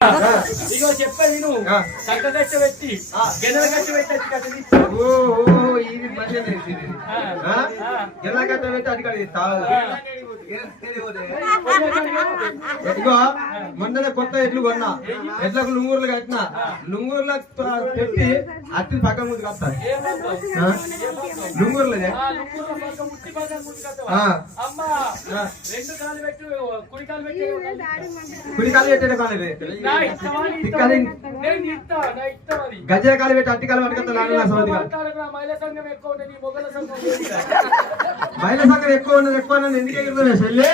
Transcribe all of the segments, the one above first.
ఇగో చెప్పేది నువ్వు చక్క కట్ట పెట్టి గెనెల కట్ట పెట్టి ఇది మంచిగా గిన్నెల కట్ట పెట్టి అది ఇగో మొన్ననే కొత్త ఎడ్లు కొన్నా ఎడ్లకు లుంగూర్లు కట్టినా లుంగూర్ల పెట్టి అట్టి పక్కన ముందు కట్టారు లుంగూర్లదే కుడికాలు పెట్టే కాలేదు గజల కాలు పెట్టి అట్టి కాలు పట్టుకొస్తా మహిళా సంఘం ఎక్కువ ఉన్నది ఎక్కువ ఎందుకే చెల్లి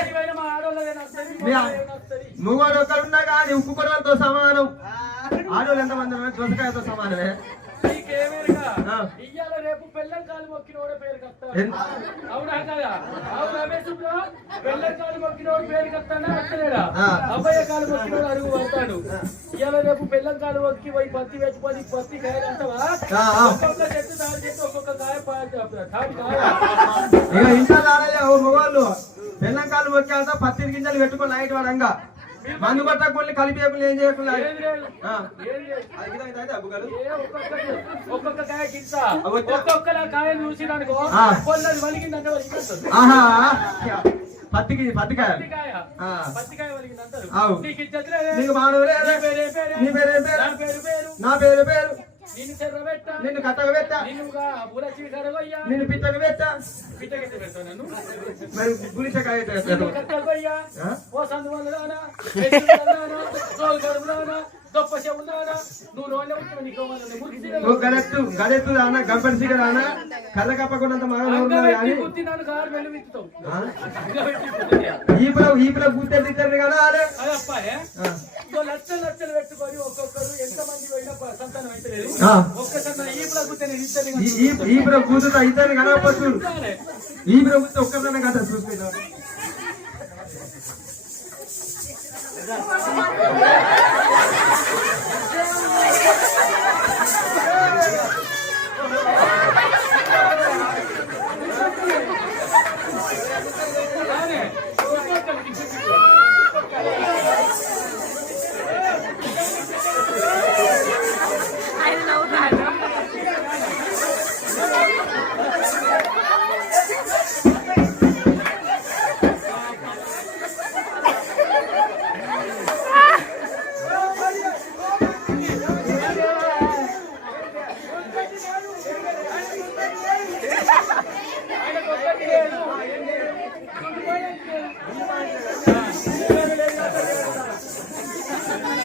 మూగోడు ఒక్కరున్నా కానీ ఉప్పు కొడవలతో సమానం ఆడోళ్ళు ఎంతమంది దోసకాయతో సమానమే రేపు పెళ్ళం కాలు మొక్కినోడే పేరు అవునా కదా పెళ్ళం కాలు మొక్కినోడు పేరు కట్టాడా అట్టలేడా అబ్బాయి కాలు మొక్కినోడు అడుగు పడతాడు ఇవాళ రేపు పెళ్ళం కాలు మొక్కి పోయి పత్తి పెట్టుకొని పత్తి కాయలు అంటావా ఒక్కొక్క చెట్టు దాని చెట్టు ఒక్కొక్క కాయ ఇంట్లో మొగోళ్ళు పెళ్ళం కాలు మొక్కి అంతా పత్తి గింజలు పెట్టుకొని నైట్ వాడంగా మందు పట్టకుండా కలిపి ఏం చేయకుండా ఒక్కొక్క కాయ గింజ ఒక్కొక్క కాయలు చూసినానుకో వలిగిందంటే పత్తికాయ నీకు మానవులే నా పేరు పేరు నిన్ను కట్టగా పెట్టా నిన్ను పిట్టగా పెట్టా మరి గురిచకాయ గడెత్తు రానా గంపడి సీడ రానా కళ్ళ కప్పకున్నంత ఈపుల గుర్తె తిట్టారు కదా లక్షలు లక్షలు పెట్టుకొని ఒక్కొక్కరు ఎంత మంది పోయినా సంతానం అయితే లేదు ఈ ప్రభుత్వం అయితే కనపచ్చు ఈ ప్రభుత్వం ఒక్కరినే కదా చూసుకుంటారు